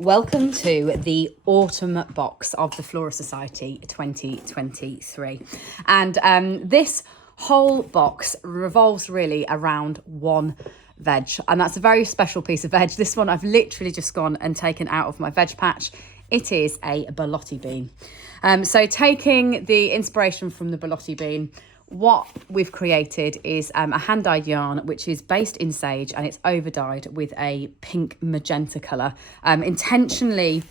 Welcome to the autumn box of the Flora Society 2023. And this whole box revolves really around one veg. And that's a very special piece of veg. This one I've literally just gone and taken out of my veg patch. It is a Borlotti bean. So taking the inspiration from the Borlotti bean, what we've created is a hand-dyed yarn which is based in sage and it's over-dyed with a pink magenta colour, intentionally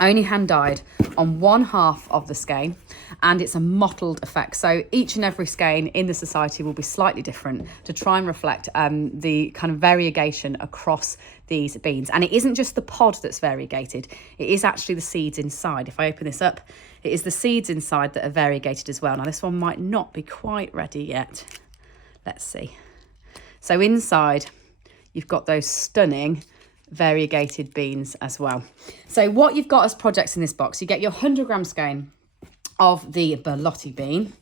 only hand-dyed on one half of the skein, and it's a mottled effect. So each and every skein in the society will be slightly different to try and reflect the kind of variegation across these beans. And it isn't just the pod that's variegated, it is actually the seeds inside. If I open this up, it is the seeds inside that are variegated as well. Now this one might not be quite ready yet. Let's see. So inside you've got those stunning variegated beans as well. So what you've got as projects in this box, you get your 100 gram skein of the Borlotti bean.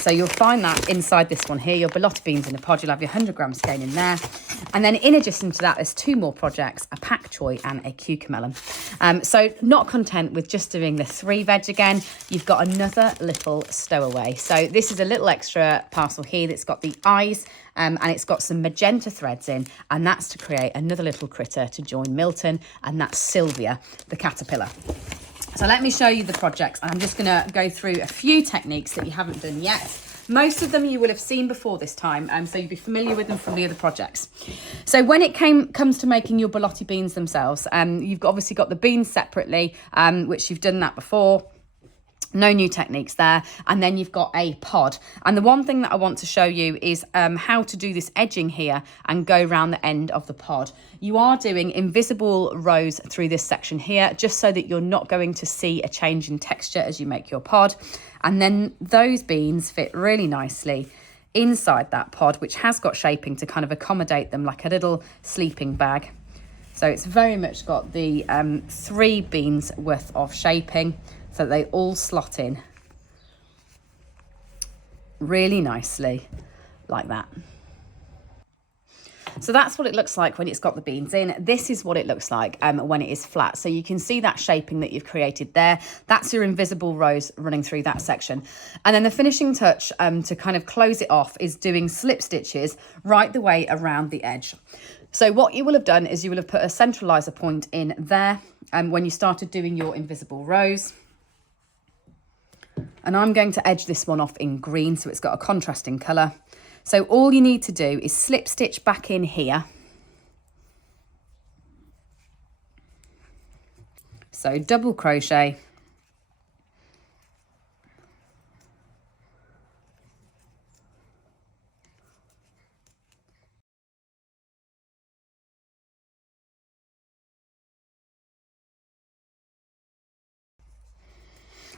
So you'll find that inside this one here, your Borlotti beans in a pod, you'll have your 100 gram skein in there. And then in addition to that, there's two more projects, a Pak Choi and a Cucamelon. So not content with just doing the 3 veg again, you've got another little stowaway. So this is a little extra parcel here that's got the eyes and it's got some magenta threads in, and that's to create another little critter to join Milton, and that's Sylvia, the caterpillar. So let me show you the projects. I'm just going to go through a few techniques that you haven't done yet. Most of them you will have seen before this time, so you'll be familiar with them from the other projects. So when it comes to making your Borlotti beans themselves, you've obviously got the beans separately, which you've done that before. No new techniques there. And then you've got a pod. And the one thing that I want to show you is how to do this edging here and go around the end of the pod. You are doing invisible rows through this section here, just so that you're not going to see a change in texture as you make your pod. And then those beans fit really nicely inside that pod, which has got shaping to kind of accommodate them like a little sleeping bag. So it's very much got the 3 beans worth of shaping, so they all slot in really nicely like that. So that's what it looks like when it's got the beans in. This is what it looks like when it is flat. So you can see that shaping that you've created there. That's your invisible rows running through that section. And then the finishing touch to kind of close it off is doing slip stitches right the way around the edge. So what you will have done is you will have put a centralizer point in there when you started doing your invisible rows. And I'm going to edge this one off in green, so it's got a contrasting colour. So all you need to do is slip stitch back in here. So double crochet.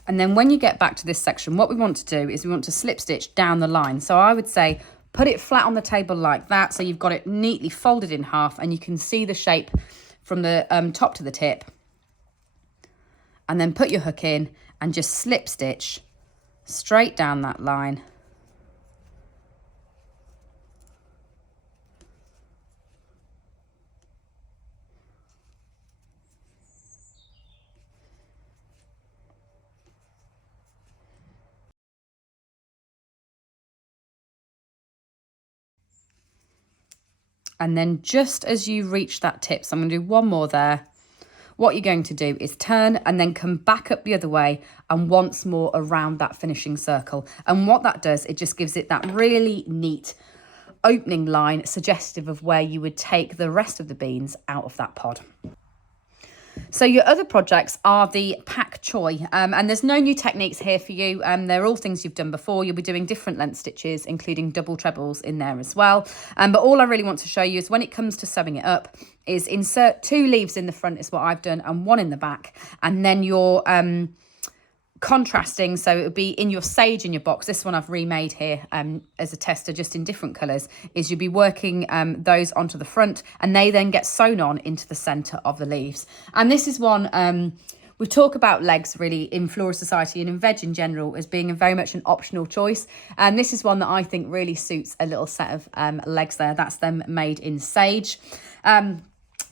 And then when you get back to this section, what we want to do is we want to slip stitch down the line. So I would say put it flat on the table like that, so you've got it neatly folded in half and you can see the shape from the top to the tip. And then put your hook in and just slip stitch straight down that line. And then just as you reach that tip, so I'm going to do one more there. What you're going to do is turn and then come back up the other way and once more around that finishing circle. And what that does, it just gives it that really neat opening line, suggestive of where you would take the rest of the beans out of that pod. So your other projects are the Pak Choi, and there's no new techniques here for you. They're all things you've done before. You'll be doing different length stitches, including double trebles in there as well. But all I really want to show you is when it comes to sewing it up, is insert 2 leaves in the front is what I've done and 1 in the back, and then your contrasting, so it would be in your sage in your box. This one I've remade here as a tester, just in different colours, is you'll be working those onto the front and they then get sewn on into the centre of the leaves. And this is one We talk about legs really in Flora Society and in veg in general as being very much an optional choice. And this is one that I think really suits a little set of legs there. That's them made in sage.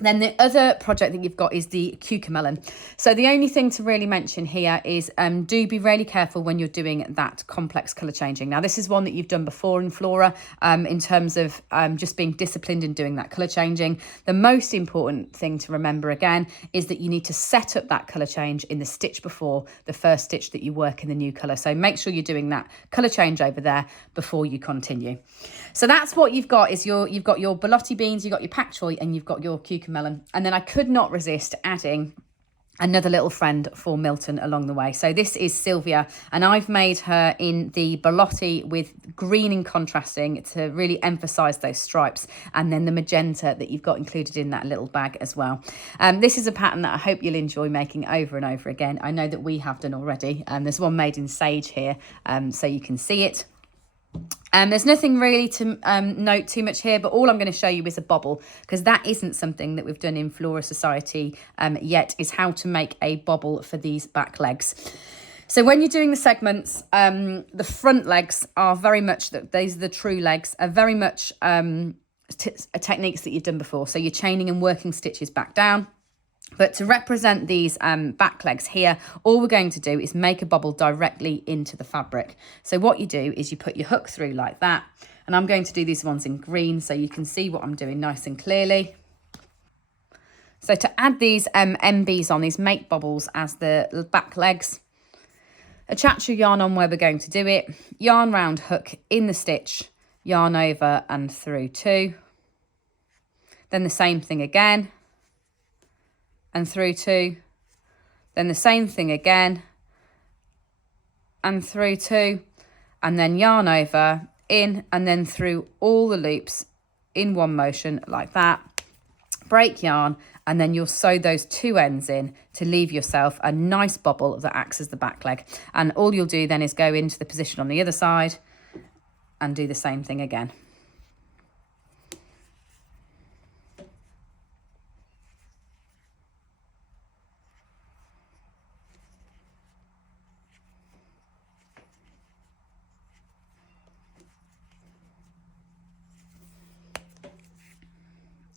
Then the other project that you've got is the Cucamelon. So the only thing to really mention here is do be really careful when you're doing that complex colour changing. Now, this is one that you've done before in Flora in terms of just being disciplined in doing that colour changing. The most important thing to remember again is that you need to set up that colour change in the stitch before the first stitch that you work in the new colour. So make sure you're doing that colour change over there before you continue. So that's what you've got is you've got your Borlotti beans, you've got your Pak Choi, and you've got your Cucamelon. And then I could not resist adding another little friend for Milton along the way. So this is Sylvia, and I've made her in the Borlotti with green in contrasting to really emphasize those stripes, and then the magenta that you've got included in that little bag as well. This is a pattern that I hope you'll enjoy making over and over again. I know that we have done already. There's one made in sage here, so you can see it. There's nothing really to note too much here, but all I'm going to show you is a bobble, because that isn't something that we've done in Flora Society yet, is how to make a bobble for these back legs. So when you're doing the segments, the front legs are very much, these are the true legs, are very much techniques that you've done before. So you're chaining and working stitches back down. But to represent these back legs here, all we're going to do is make a bobble directly into the fabric. So what you do is you put your hook through like that. And I'm going to do these ones in green so you can see what I'm doing nice and clearly. So to add these MBs on, these make bobbles as the back legs, attach your yarn on where we're going to do it, yarn round hook in the stitch, yarn over and through two. Then the same thing again. And through two, then the same thing again, and through two, and then yarn over, in, and then through all the loops in one motion like that. Break yarn, and then you'll sew those two ends in to leave yourself a nice bobble that acts as the back leg. And all you'll do then is go into the position on the other side and do the same thing again.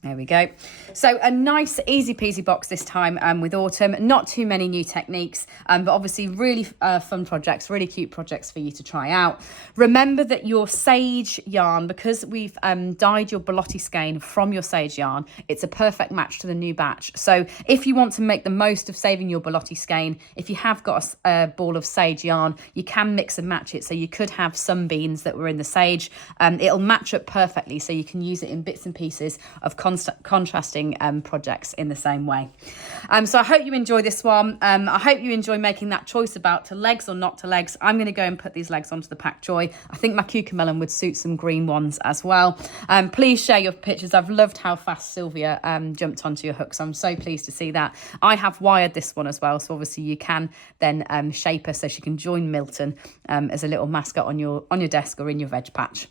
There we go. So a nice easy peasy box this time with autumn. Not too many new techniques, but obviously really fun projects, really cute projects for you to try out. Remember that your sage yarn, because we've dyed your Borlotti skein from your sage yarn, it's a perfect match to the new batch. So if you want to make the most of saving your Borlotti skein, if you have got a ball of sage yarn, you can mix and match it. So you could have some beans that were in the sage. It'll match up perfectly, so you can use it in bits and pieces of contrasting projects in the same way. So I hope you enjoy this one. I hope you enjoy making that choice about to legs or not to legs. I'm going to go and put these legs onto the Pak Choi. I think my Cucamelon would suit some green ones as well. Please share your pictures. I've loved how fast Sylvia jumped onto your hooks. I'm so pleased to see that. I have wired this one as well, so obviously you can then shape her so she can join Milton as a little mascot on your desk or in your veg patch.